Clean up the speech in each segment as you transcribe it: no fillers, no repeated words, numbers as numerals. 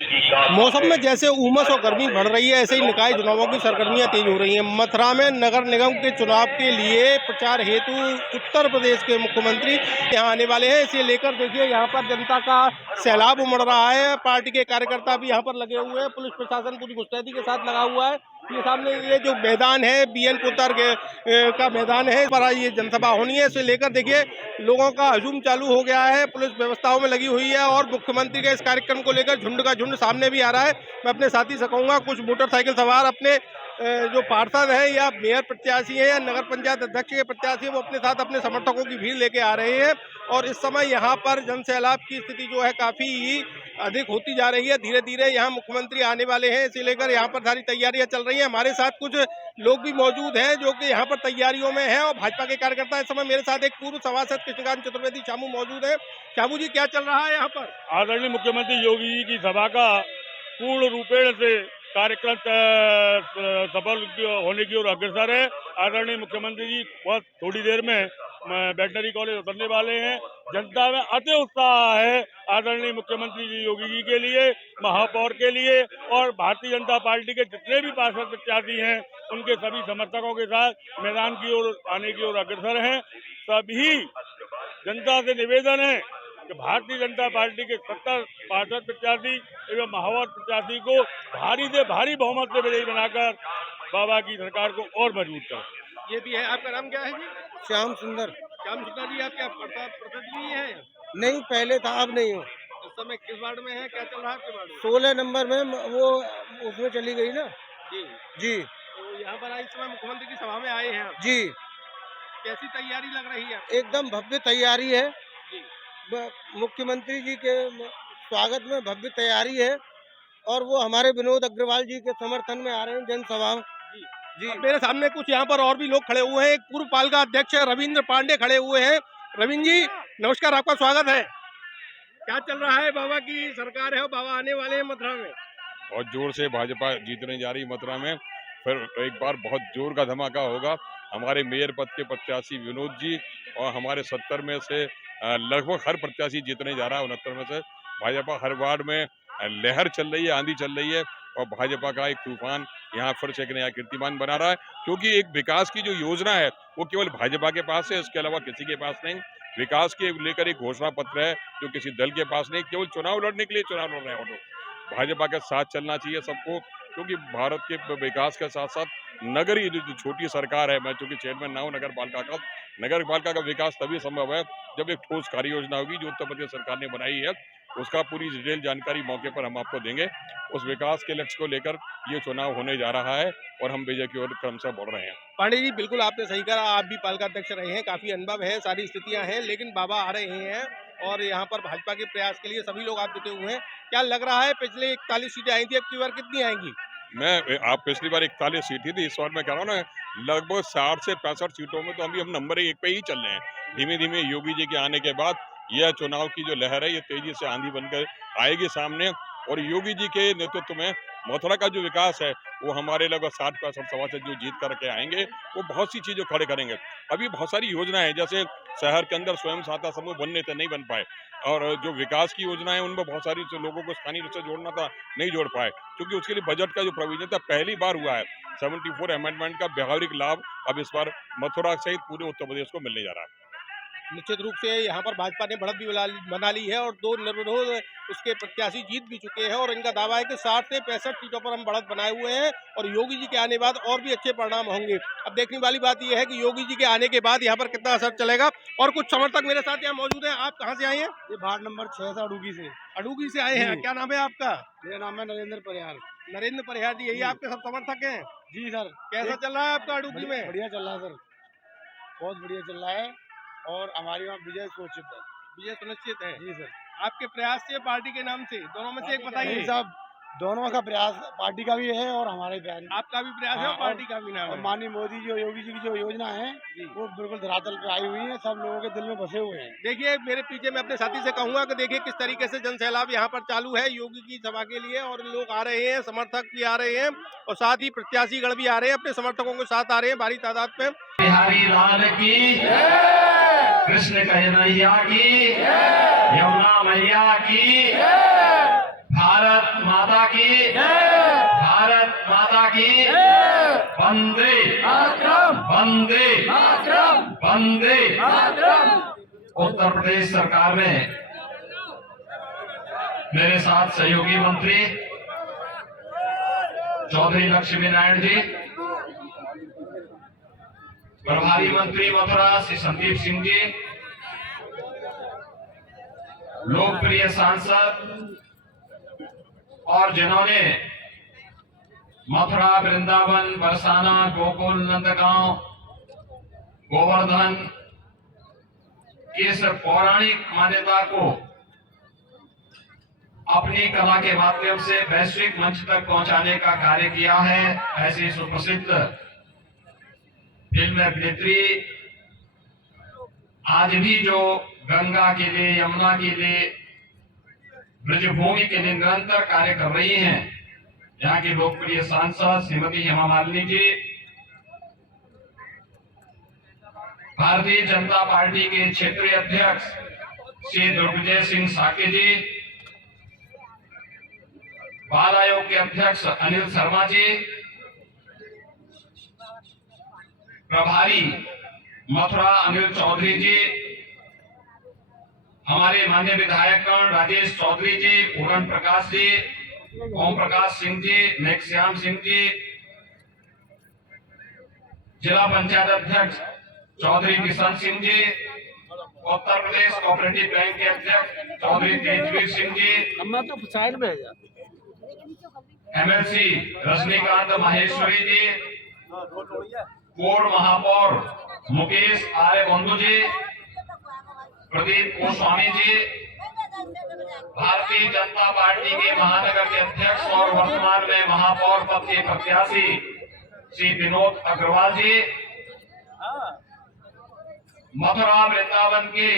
मौसम में जैसे उमस और गर्मी बढ़ रही है, ऐसे ही निकाय चुनावों की सरगर्मियां तेज हो रही हैं। मथुरा में नगर निगम के चुनाव के लिए प्रचार हेतु उत्तर प्रदेश के मुख्यमंत्री यहां आने वाले हैं। इसे लेकर देखिए यहां पर जनता का सैलाब उमड़ रहा है। पार्टी के कार्यकर्ता भी यहां पर लगे हुए हैं। पुलिस प्रशासन पूरी मुस्तैदी के साथ लगा हुआ है। ये सामने ये जो मैदान है BN कोतर का मैदान है, पर ये जनसभा होनी है। इसे लेकर देखिए लोगों का हजूम चालू हो गया है। पुलिस व्यवस्थाओं में लगी हुई है और मुख्यमंत्री के इस कार्यक्रम को लेकर झुंड का झुंड सामने भी आ रहा है। मैं अपने साथी से कहूंगा, कुछ मोटरसाइकिल सवार अपने जो पार्षद हैं या मेयर प्रत्याशी हैं या नगर पंचायत अध्यक्ष के प्रत्याशी हैं, वो अपने साथ अपने समर्थकों की भीड़ लेके आ रहे हैं। और इस समय यहाँ पर जन सैलाब की स्थिति जो है काफी अधिक होती जा रही है। धीरे धीरे यहाँ मुख्यमंत्री आने वाले हैं, इसे लेकर यहाँ पर सारी तैयारियां चल रही हैं। हमारे साथ कुछ लोग भी मौजूद हैं जो कि यहाँ पर तैयारियों में हैं और भाजपा के कार्यकर्ता। इस समय मेरे साथ एक पूर्व सभासद कृष्णकांत चतुर्वेदी चामू मौजूद है। चामू जी, क्या चल रहा है यहाँ पर? आदरणीय मुख्यमंत्री योगी जी की सभा का पूर्ण रूपेण से कार्यक्रम सफल होने की ओर अग्रसर है। आदरणीय मुख्यमंत्री जी बहुत थोड़ी देर में वेटनरी कॉलेज उतरने वाले हैं। जनता में अति उत्साह है आदरणीय मुख्यमंत्री जी योगी जी के लिए, महापौर के लिए और भारतीय जनता पार्टी के जितने भी पार्षद प्रत्याशी हैं उनके सभी समर्थकों के साथ मैदान की ओर आने की ओर अग्रसर हैं। सभी जनता से निवेदन है कि भारतीय जनता पार्टी के 70 पार्षद प्रत्याशी एवं महापौर प्रत्याशी को भारी से भारी बहुमत से विजयी बनाकर बाबा की सरकार को और मजबूत करें। ये भी है। आपका नाम क्या है जी? श्याम सुंदर। श्याम सुंदर जी, आप क्या प्रतिनिधि हैं? नहीं, पहले था, अब नहीं हूँ। इस समय किस वार्ड में है? क्या चल रहा है आपके वार्ड में? 16 नंबर में वो उसमें चली गई ना जी जी। तो यहाँ पर इस समय मुख्यमंत्री की सभा में आए हैं आप। जी, कैसी तैयारी लग रही है? एकदम भव्य तैयारी है। जी मुख्यमंत्री जी के स्वागत में भव्य तैयारी है और वो हमारे विनोद अग्रवाल जी के समर्थन में आ रहे हैं जनसभा में। जी, मेरे सामने कुछ यहाँ पर और भी लोग खड़े हुए हैं। एक पूर्व पालिका अध्यक्ष रविंद्र पांडे खड़े हुए हैं। रविंद्र जी नमस्कार, आपका स्वागत है। क्या चल रहा है? बाबा की सरकार है और बाबा आने वाले हैं मथुरा में। बहुत जोर से भाजपा जीतने जा रही मथुरा में। फिर एक बार बहुत जोर का धमाका होगा। हमारे मेयर पद के प्रत्याशी विनोद जी और हमारे 70 में से लगभग हर प्रत्याशी जीतने जा रहा है। 69 में से भाजपा हर वार्ड में लहर चल रही है, आंधी चल रही है और भाजपा का एक तूफान यहाँ फिर से एक नया कीर्तिमान बना रहा है। क्योंकि एक विकास की जो योजना है वो केवल भाजपा के पास है, इसके अलावा किसी के पास नहीं। विकास के लेकर एक घोषणा पत्र है जो किसी दल के पास नहीं, केवल चुनाव लड़ने के लिए चुनाव लड़ रहे हैं वो लोग। भाजपा के साथ चलना चाहिए सबको, क्योंकि भारत के विकास के साथ साथ नगरीय जो छोटी सरकार है, मैं चूंकि चेयरमैन ना हूं नगर पालिका का विकास तभी संभव है जब एक ठोस कार्य योजना होगी जो उत्तर प्रदेश सरकार ने बनाई है। उसका पूरी डिटेल जानकारी मौके पर हम आपको देंगे। उस विकास के लक्ष्य को लेकर ये चुनाव होने जा रहा है और हम विजय की ओर क्रमशः बढ़ रहे हैं। पांडे जी, बिल्कुल आपने सही कहा। आप भी पालिका अध्यक्ष रहे हैं, काफी अनुभव है, सारी स्थितियां हैं, लेकिन बाबा आ रहे हैं और यहाँ पर भाजपा के प्रयास के लिए सभी लोग आप जुटे हुए हैं। क्या लग रहा है? पिछले 41 सीटें आई थी, अब की बार कितनी आएंगी? आप पिछली बार 41 सीटें थी, इस बार मैं कह रहा हूँ ना लगभग 60 से 65 सीटों में तो अभी हम नंबर 1 पे ही चल रहे हैं। धीमे धीमे योगी जी के आने के बाद यह चुनाव की जो लहर है ये तेजी से आंधी बनकर आएगी सामने। और योगी जी के नेतृत्व में मथुरा का जो विकास है वो हमारे लगभग 60-65 सभासद जो जीत करके आएंगे वो बहुत सी चीजों खड़े करेंगे। अभी बहुत सारी योजना है, जैसे शहर के अंदर स्वयं सहायता समूह बनने थे, नहीं बन पाए, और जो विकास की योजना है उनमें बहुत सारी लोगों को स्थानीय रूप से जोड़ना था, नहीं जोड़ पाए, क्योंकि उसके लिए बजट का जो प्रोविजन था पहली बार हुआ है। 74 अमेंडमेंट का व्यावहारिक लाभ अब इस बार मथुरा सहित पूरे उत्तर प्रदेश को मिलने जा रहा है। निश्चित रूप से यहाँ पर भाजपा ने बढ़त भी बना ली है और 2 निर्विरोध उसके प्रत्याशी जीत भी चुके हैं और इनका दावा है कि 60 से 65 सीटों पर हम बढ़त बनाए हुए हैं और योगी जी के आने बाद और भी अच्छे परिणाम होंगे। अब देखने वाली बात यह है कि योगी जी के आने के बाद यहाँ पर कितना असर चलेगा। और कुछ समर्थक मेरे साथ यहाँ मौजूद हैं। आप कहाँ से आए हैं? ये वार्ड नंबर 6 से अडूगी से। अडूगी से आए हैं। क्या नाम है आपका? मेरा नाम है नरेंद्र परिहार। नरेंद्र परिहार जी, यही आपके सब समर्थक हैं? जी सर। कैसा चल रहा है आपका अडूगी में? बढ़िया चल रहा है सर, बहुत बढ़िया चल रहा है और हमारी वहाँ विजय सुनिश्चित है। विजय सुनिश्चित है जी सर। आपके प्रयास से, पार्टी के नाम से, दोनों में से एक बताइए। साहब, दोनों का प्रयास पार्टी का भी है और हमारे प्रयास, आपका भी प्रयास है और पार्टी का भी नाम है। माननीय मोदी जी और योगी जी की जो योजना है वो बिल्कुल धरातल पे आई हुई है, सब लोगों के दिल में बसे हुए हैं। देखिए मेरे पीछे, मैं अपने साथी से कहूंगा कि देखिए किस तरीके से जन सैलाब यहाँ पर चालू है योगी की सभा के लिए और लोग आ रहे हैं, समर्थक भी आ रहे हैं और साथ ही प्रत्याशी गण भी आ रहे हैं, अपने समर्थकों के साथ आ रहे हैं भारी तादाद में। बिहारी लाल की, कृष्ण कन्हैया की, यमुना मैया की। भारत माता की भारत माता की वंदे वंदे वंदे। उत्तर प्रदेश सरकार में मेरे साथ सहयोगी मंत्री चौधरी लक्ष्मी नारायण जी, प्रभारी मंत्री मथुरा श्री संदीप सिंह जी, लोकप्रिय सांसद और जिन्होंने मथुरा, वृंदावन, बरसाना, गोकुल, नंदगांव, गोवर्धन की इस पौराणिक मान्यता को अपनी कला के माध्यम से वैश्विक मंच तक पहुंचाने का कार्य किया है, ऐसी सुप्रसिद्ध फिल्म अभिनेत्री आज भी जो गंगा के लिए, यमुना के लिए, ब्रजभूमि के लिए निरंतर कार्य कर रही हैं, यहाँ की लोकप्रिय सांसद श्रीमती हेमा मालिनी जी, भारतीय जनता पार्टी के क्षेत्रीय अध्यक्ष श्री दुर्गजय सिंह साके जी, बाल आयोग के अध्यक्ष अनिल शर्मा जी, प्रभारी मथुरा अनिल चौधरी जी, हमारे माननीय विधायकगण राजेश चौधरी जी, पूरन प्रकाश जी, ओम प्रकाश सिंह जी, नेकश्याम सिंह जी, जिला पंचायत अध्यक्ष चौधरी किशन सिंह जी, उत्तर प्रदेश कोऑपरेटिव बैंक के अध्यक्ष चौधरी तेजवीर सिंह जी, एमएलसी रजनीकांत माहेश्वरी जी, पूर्व महापौर मुकेश आर्य बंधु जी, प्रदीप गोस्वामी जी, भारतीय जनता पार्टी के महानगर के अध्यक्ष और वर्तमान में महापौर पद के प्रत्याशी श्री विनोद अग्रवाल जी, मथुरा वृंदावन के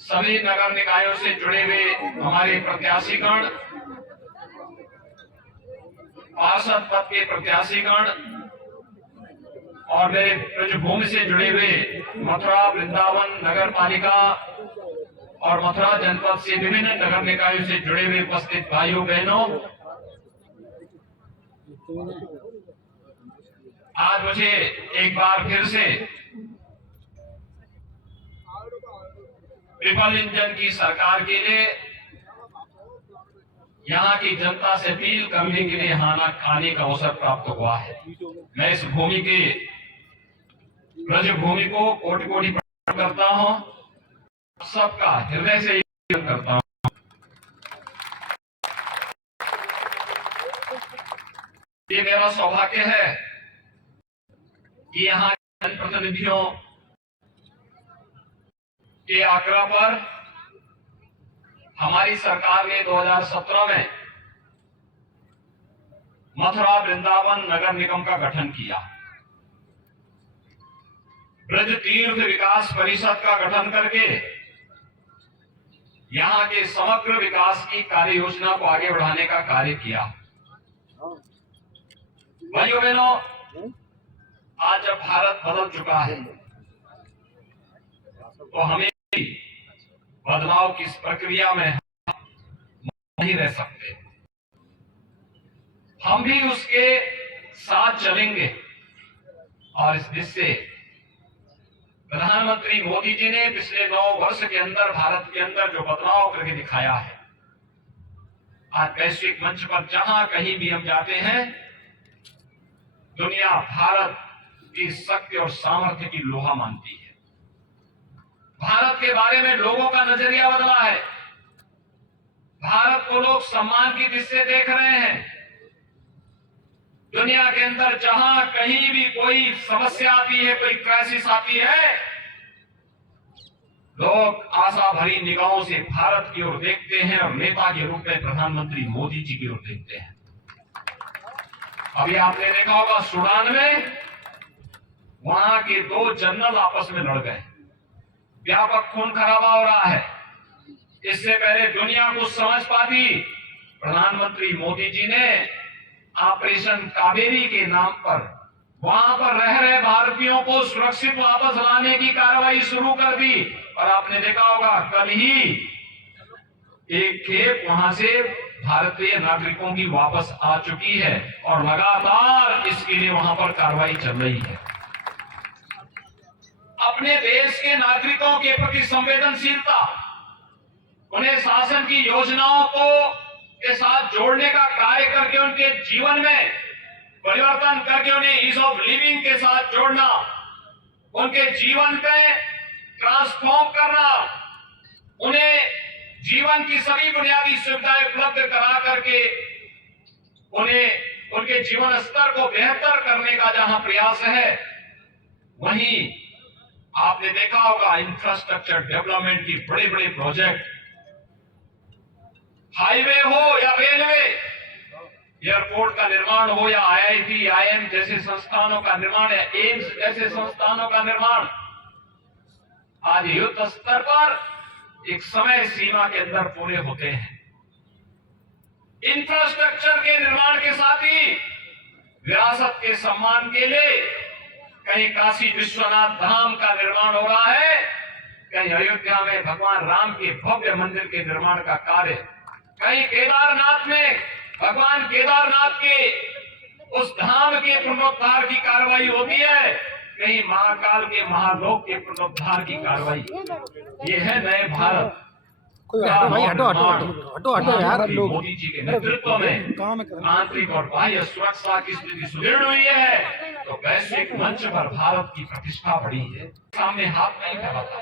सभी नगर निकायों से जुड़े हुए हमारे प्रत्याशीगण, पार्षद पद के प्रत्याशीगण और मेरे ब्रजभूमि से जुड़े हुए मथुरा, वृंदावन नगर पालिका और मथुरा जनपद से विभिन्न नगर निकायों से जुड़े हुए उपस्थित भाइयों बहनों, आज मुझे एक बार फिर से ट्रिपल इंजन की सरकार के लिए यहाँ की जनता से अपील करने के लिए यहाँ आने का अवसर प्राप्त हुआ है। मैं इस भूमि के ब्रजभूमि को कोटि कोटि प्रणाम करता हूँ, सबका हृदय से करता हूँ। ये मेरा सौभाग्य है कि यहाँ जनप्रतिनिधियों के आग्रह पर हमारी सरकार ने 2017 में मथुरा वृंदावन नगर निगम का गठन किया, ब्रज तीर्थ विकास परिषद का गठन करके यहाँ के समग्र विकास की कार्य योजना को आगे बढ़ाने का कार्य किया। भाइयों बहनों, आज जब भारत बदल चुका है तो हमें बदलाव की इस प्रक्रिया में नहीं रह सकते, हम भी उसके साथ चलेंगे। और इस दिशा प्रधानमंत्री मोदी जी ने पिछले 9 वर्ष के अंदर भारत के अंदर जो बदलाव करके दिखाया है, आज वैश्विक मंच पर जहां कहीं भी हम जाते हैं, दुनिया भारत की शक्ति और सामर्थ्य की लोहा मानती है। भारत के बारे में लोगों का नजरिया बदला है, भारत को लोग सम्मान की दृष्टि से देख रहे हैं। दुनिया के अंदर जहां कहीं भी कोई समस्या आती है, कोई क्राइसिस आती है, लोग आशा भरी निगाहों से भारत की ओर देखते हैं और नेता के रूप में प्रधानमंत्री मोदी जी की ओर देखते हैं। अभी आपने देखा होगा सूडान में वहां के 2 जनरल आपस में लड़ गए, व्यापक खून खराबा हो रहा है। इससे पहले दुनिया कुछ समझ पाती, प्रधानमंत्री मोदी जी ने ऑपरेशन कावेरी के नाम पर वहां पर रह रहे भारतीयों को सुरक्षित वापस लाने की कार्रवाई शुरू कर दी। और आपने देखा होगा कल ही एक खेप वहां से भारतीय नागरिकों की वापस आ चुकी है और लगातार इसके लिए वहां पर कार्रवाई चल रही है। अपने देश के नागरिकों के प्रति संवेदनशीलता, उन्हें शासन की योजनाओं को के साथ जोड़ने का कार्य करके उनके जीवन में परिवर्तन करके उन्हें ईज ऑफ लिविंग के साथ जोड़ना, उनके जीवन पे ट्रांसफॉर्म करना, उन्हें जीवन की सभी बुनियादी सुविधाएं उपलब्ध करा करके उन्हें उनके जीवन स्तर को बेहतर करने का जहां प्रयास है, वहीं आपने देखा होगा इंफ्रास्ट्रक्चर डेवलपमेंट की बड़े बड़े प्रोजेक्ट, हाईवे हो या रेलवे, एयरपोर्ट का निर्माण हो या IIT, IIM जैसे संस्थानों का निर्माण या एम्स जैसे संस्थानों का निर्माण, आज युद्ध स्तर पर एक समय सीमा के अंदर पूरे होते हैं। इंफ्रास्ट्रक्चर के निर्माण के साथ ही विरासत के सम्मान के लिए कहीं काशी विश्वनाथ धाम का निर्माण हो रहा है, कहीं अयोध्या में भगवान राम के भव्य मंदिर के निर्माण का कार्य, कहीं केदारनाथ में भगवान केदारनाथ के उस धाम के पुनरुद्धार की कार्रवाई होती है, कहीं महाकाल के महालोक के पुनरुद्धार की कार्रवाई। ये है नए भारत। हटो यार, लोग मोदी जी के नेतृत्व में आंतरिक और बाह्य सुरक्षा की स्थिति सुदृढ़ हुई है, तो वैश्विक मंच पर भारत की प्रतिष्ठा बढ़ी है। सामने हाथ नहीं फैलाता।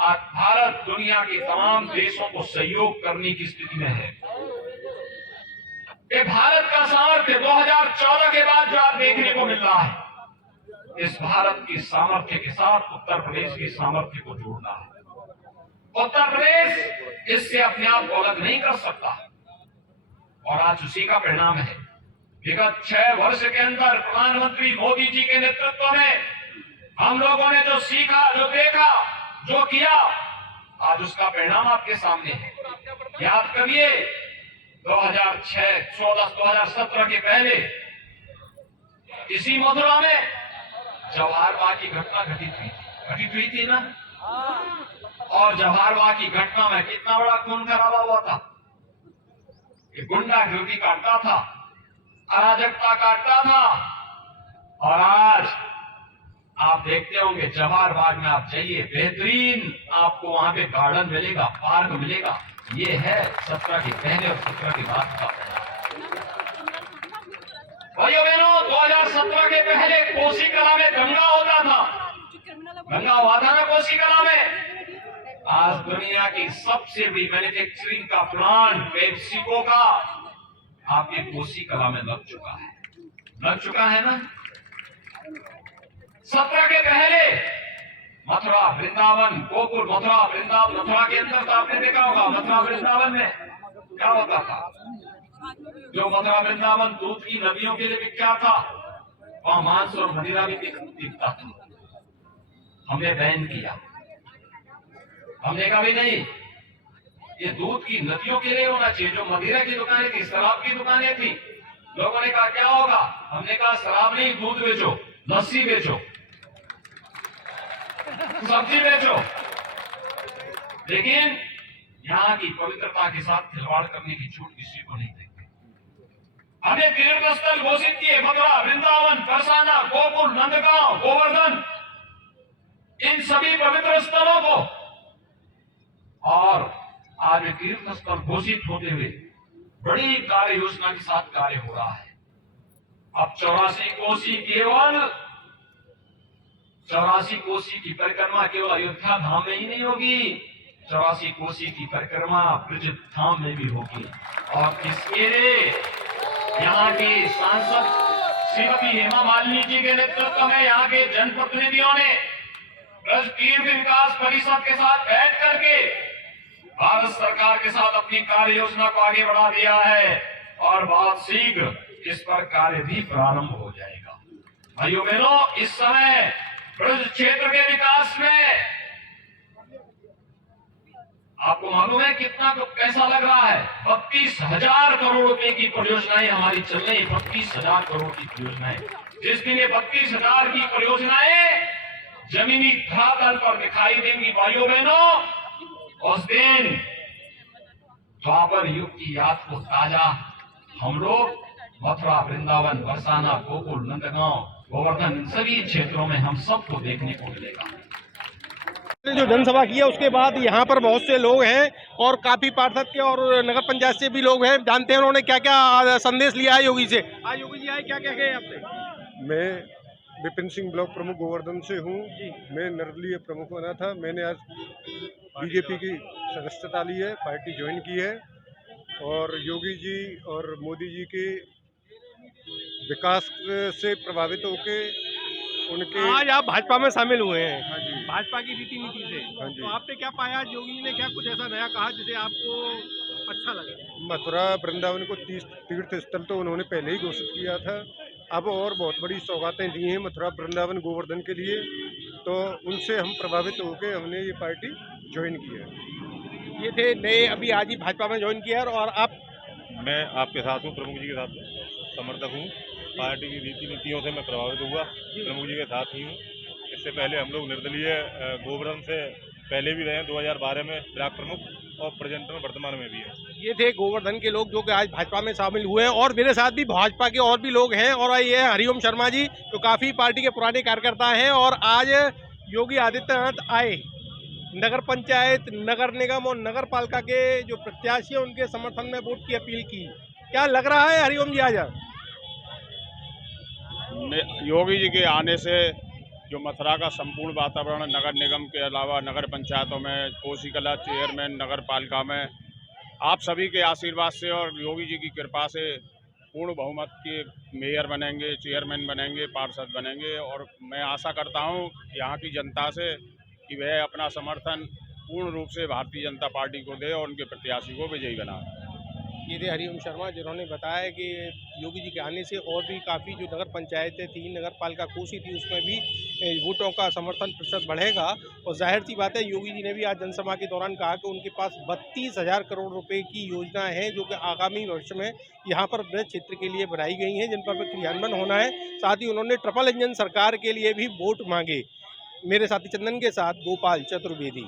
आज भारत दुनिया के तमाम देशों को सहयोग करने की स्थिति में है। ये भारत का सामर्थ्य 2014 के बाद जो आप देखने को मिल रहा है, इस भारत की सामर्थ्य के साथ उत्तर प्रदेश की सामर्थ्य को जोड़ना है। उत्तर प्रदेश इससे अपने आप को अलग नहीं कर सकता और आज उसी का परिणाम है। विगत 6 वर्ष के अंदर प्रधानमंत्री मोदी जी के नेतृत्व में हम लोगों ने जो सीखा, जो देखा, जो किया, आज उसका परिणाम आपके सामने है। याद करिए 2006, 2017 के पहले इसी मथुरा में जवाहरबाग की घटना घटित हुई थी ना, और जवाहरबाग की घटना में कितना बड़ा खून खराबा हुआ था। ये गुंडागिर्दी काटता था, अराजकता काटता था, और आज आप देखते होंगे जवाहरबाग में आप जाइए, बेहतरीन आपको वहां पे गार्डन मिलेगा, पार्क मिलेगा। ये है 17 के पहले और 17 के बाद का। भाइयों बहनों, 2017 के पहले कोसी कला में दंगा होता था, दंगा हुआ था ना कोसी कला में। आज दुनिया की सबसे बड़ी मैन्युफैक्चरिंग का प्लांट पेप्सिको का आपके कोसी कला में लग चुका है ना। 17 के पहले मथुरा वृंदावन गोकुल, मथुरा वृंदावन, मथुरा के अंदर तो आपने देखा होगा मथुरा वृंदावन में क्या होता था। जो मथुरा वृंदावन दूध की नदियों के लिए विख्यात था, वहां मांस और मदिरा भी दिखता था। हमने बैन किया, हमने कहा भी नहीं, ये दूध की नदियों के लिए होना चाहिए। जो मदिरा की दुकानें थी, शराब की दुकानें थी, लोगों ने कहा क्या होगा, हमने कहा शराब नहीं, दूध बेचो, लस्सी बेचो, सब्जी बेचो। लेकिन यहाँ की पवित्रता के साथ खिलवाड़ करने की छूट किसी को नहीं देंगे। हमने तीर्थ स्थल घोषित किए, मथुरा, वृंदावन, बरसाना, गोकुल, नंदगांव, गोवर्धन, इन सभी पवित्र स्थलों को, और आज तीर्थ स्थल घोषित होते हुए बड़ी कार्य योजना के साथ कार्य हो रहा है। अब 84 कोसी की परिक्रमा केवल अयोध्या धाम में ही नहीं होगी, 84 कोसी की परिक्रमा ब्रज धाम में भी होगी। और इसके लिए यहाँ के सांसद श्रीमती हेमा मालिनी जी के नेतृत्व में यहाँ के जनप्रतिनिधियों ने ब्रज तीर्थ विकास परिषद के साथ बैठ करके भारत सरकार के साथ अपनी कार्य योजना को आगे बढ़ा दिया है, और बहुत शीघ्र इस पर कार्य भी प्रारंभ हो जाएगा। भाइयों बहनों, इस समय ब्रज क्षेत्र के विकास में आपको मालूम है कितना पैसा लग रहा है। 32,000 करोड़ रुपए की परियोजनाएं हमारी चल रही, 32,000 करोड़ की परियोजनाएं। जिस दिन ये 32,000 की परियोजनाएं जमीनी धरातल पर दिखाई देंगी भाइयों बहनों, उस दिन द्वापर युग की याद को ताजा हम लोग मथुरा, वृंदावन, बरसाना, गोकुल, नंदगांव, गोवर्धन, इन सभी क्षेत्रों में हम सबको देखने को मिलेगा। जो जनसभा की है उसके बाद यहाँ पर बहुत से लोग हैं और काफी पार्षद के और नगर पंचायत से भी लोग हैं। जानते हैं उन्होंने क्या क्या संदेश लिया है योगी से। आज योगी जी आए, क्या क्या कहे आपसे? मैं विपिन सिंह ब्लॉक प्रमुख गोवर्धन से हूँ। मैं निर्दलीय प्रमुख बना था। मैंने आज बीजेपी की सदस्यता ली है, पार्टी ज्वाइन की है और योगी जी और मोदी जी के विकास से प्रभावित होके उनके आज आप भाजपा में शामिल हुए हैं। हाँ जी, भाजपा की रीति नीति से हाँ जी। तो आपने क्या पाया? योगी जी ने क्या कुछ ऐसा नया कहा जिसे आपको अच्छा लगा? मथुरा वृंदावन को तीर्थ स्थल तो उन्होंने पहले ही घोषित किया था। अब और बहुत बड़ी सौगातें दी हैं मथुरा वृंदावन गोवर्धन के लिए, तो उनसे हम प्रभावित होकर हमने ये पार्टी ज्वाइन की है। ये थे नए, अभी आज ही भाजपा में ज्वाइन किया। और आप? मैं आपके साथ हूँ, प्रमुख जी के साथ समर्थक हूँ। पार्टी की रीति नीतियों से मैं प्रभावित हुआ, प्रमुख जी के साथ ही हूँ। इससे पहले हम लोग निर्दलीय गोवर्धन से पहले भी रहे हैं, 2012 में ब्लॉक प्रमुख और प्रेजेंट में वर्तमान में भी है। ये थे गोवर्धन के लोग जो कि आज भाजपा में शामिल हुए हैं और मेरे साथ भी भाजपा के और भी लोग हैं। और ये है हरिओम शर्मा जी, जो काफ़ी पार्टी के पुराने कार्यकर्ता हैं और आज योगी आदित्यनाथ आए, नगर पंचायत, नगर निगम और नगर पालिका के जो प्रत्याशी हैं उनके समर्थन में वोट की अपील की। क्या लग रहा है हरिओम जी आज? योगी जी के आने से जो मथुरा का संपूर्ण वातावरण नगर निगम के अलावा नगर पंचायतों में, कोसी कला चेयरमैन, नगर पालिका में आप सभी के आशीर्वाद से और योगी जी की कृपा से पूर्ण बहुमत के मेयर बनेंगे, चेयरमैन बनेंगे, पार्षद बनेंगे। और मैं आशा करता हूं यहाँ की जनता से कि वह अपना समर्थन पूर्ण रूप से भारतीय जनता पार्टी को दे और उनके प्रत्याशी को विजयी बनाए। ये थे हरिओम शर्मा, जिन्होंने बताया कि योगी जी के आने से और भी काफ़ी जो नगर पंचायतें थी, नगर पालिका कोसी थी, उसमें भी वोटों का समर्थन प्रतिशत बढ़ेगा। और जाहिर सी बात है, योगी जी ने भी आज जनसभा के दौरान कहा कि उनके पास 32,000 करोड़ रुपए की योजनाएं हैं जो कि आगामी वर्ष में यहाँ पर ब्रज क्षेत्र के लिए बनाई गई हैं, जिन पर क्रियान्वयन होना है। साथ ही उन्होंने ट्रिपल इंजन सरकार के लिए भी वोट मांगे। मेरे साथी चंदन के साथ गोपाल चतुर्वेदी।